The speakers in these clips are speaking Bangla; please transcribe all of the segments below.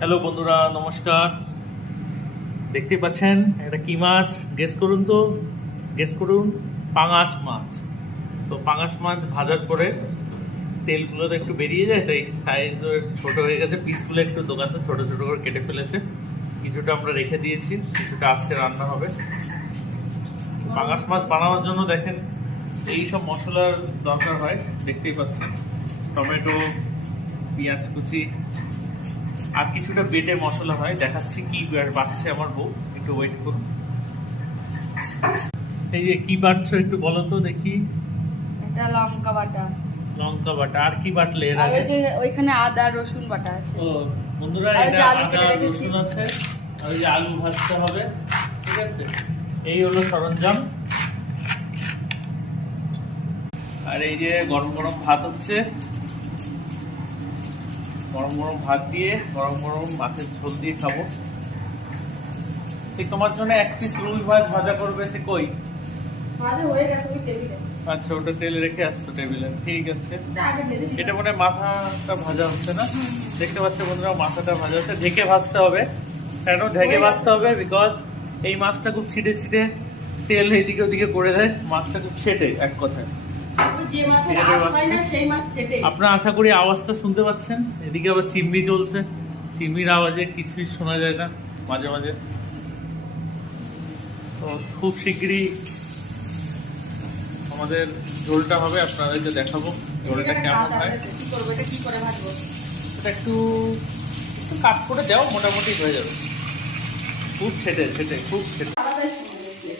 হ্যালো বন্ধুরা, নমস্কার। দেখতেই পাচ্ছেন এটা কি মাছ? গেস করুন তো, গেস করুন। পাঙাশ মাছ। তো পাঙাশ মাছ ভাজার পরে তেলগুলো তো একটু বেরিয়ে যায়, তাই সাইজ ছোট হয়ে গেছে, পিসগুলো একটু দোকানে ছোট ছোট করে কেটে ফেলেছে। কিছুটা আমরা রেখে দিয়েছি, কিছুটা আজকে রান্না হবে। পাঙাশ মাছ বানানোর জন্য দেখেন এই সব মশলার দরকার হয়, দেখতেই পাচ্ছেন। টমেটো, পেঁয়াজ কুচি, আর কিছুটা বেটে মশলা হয়, দেখাচ্ছি কি বাটছে আমার বউ, একটু ওয়েট করুন। এই যে কি বাটছো একটু বলো তো দেখি। এটা লঙ্কা বাটা। লঙ্কা বাটা, আর কি বাটলে এর আর আগে? ওই যে ওইখানে আদা রসুন বাটা আছে। ও বন্ধুরা, আর এটা যে আলু আদা কেটে রেখেছি। রসুন আছে, আর ওই যে আলু ভাজতে হবে, ঠিক আছে। এই হলো সরঞ্জাম। আর এই যে গরম গরম ভাত হচ্ছে, গরম গরম ভাত দিয়ে গরম গরম মাছের ঝোল দিয়ে খাবো। ঠিক তোমার জন্য এক পিস রুই মাছ ভাজা করবে, সে কই? ভাজা হয়ে গেছে ওই টেবিলে। আচ্ছা, ওটা তেলে রেখে আসছো টেবিলে, ঠিক আছে। এটা আগে ভেজে দিই। এটা মনে হয় মাথাটা ভাজা হচ্ছে না? দেখতে পাচ্ছ বন্ধুরা, মাথাটা ভাজা হচ্ছে। ঢেকে ভাজতে হবে। কেন ঢেকে ভাজতে হবে? বিকজ এই মাছটা খুব ছিটে ছিটে তেল এদিকে ওদিকে করে দেয়, মাছটা খুব ছেটে, এক কথায়। যে মাছের আঁশ হয় না সেই মাছ ছেটে। আপনারা আশা করি আওয়াজটা শুনতে পাচ্ছেন। এদিকে আবার চিমনি চলছে, চিমনির আওয়াজে কিছুই শোনা যায় না মাঝে মাঝে। তো খুব শিগগিরই আমাদের ঝোলটা হবে, আপনাদেরকে দেখাবো ঝোলটা কেমন হয়। কি করব, এটা কি করে ভাজবো? এটা একটু একটু কাট করে দাও, মোটামুটি হয়ে যাবে। খুব ছেটে ছেটে, খুব ছেটে। আলাদাই সুন্দর দেখতে।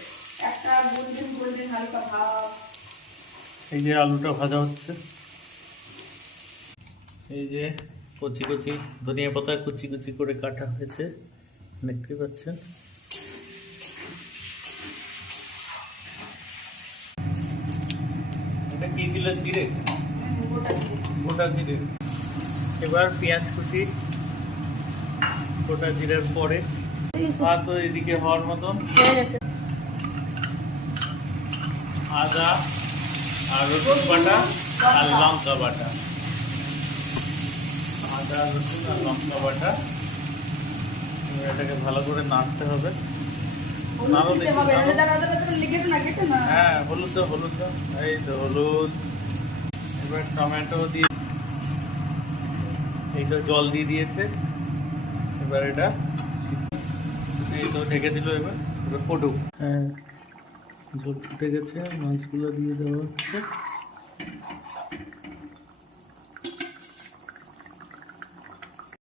একটা গোল্ডেন গোল্ডেন হালকা ভাব। এই যে আলুটা ভাজা হচ্ছে, এই যে কচি কচি ধনিয়া পাতা কুচি কুচি করে কাটা হয়েছে, দেখতে পাচ্ছেন। এটা কি দিলে? জিরে, গোটা জিরে। এবার পেঁয়াজ কুচি, গোটা জিরের পরে ভাত এদিকে হওয়ার মতন, হয়ে গেছে। আদা আর রসুন বাটা আর লঙ্কা বাটা, আদা রসুন আর লঙ্কা বাটা। এবার এটাকে ভালো করে নাড়তে হবে। নাড়ো দেখি, নাড়ো। হ্যাঁ, হলুদ দাও, হলুদ দাও, এই তো হলুদ। এবার টমেটো দিয়ে, এই তো জল দিয়ে দিয়েছে। এবার এটা এই তো ঢেকে দিল, এবার এবার ফুটুক। হ্যাঁ, ঝোল ফুটে গেছে, মাছগুলো দিয়ে দেওয়া হচ্ছে।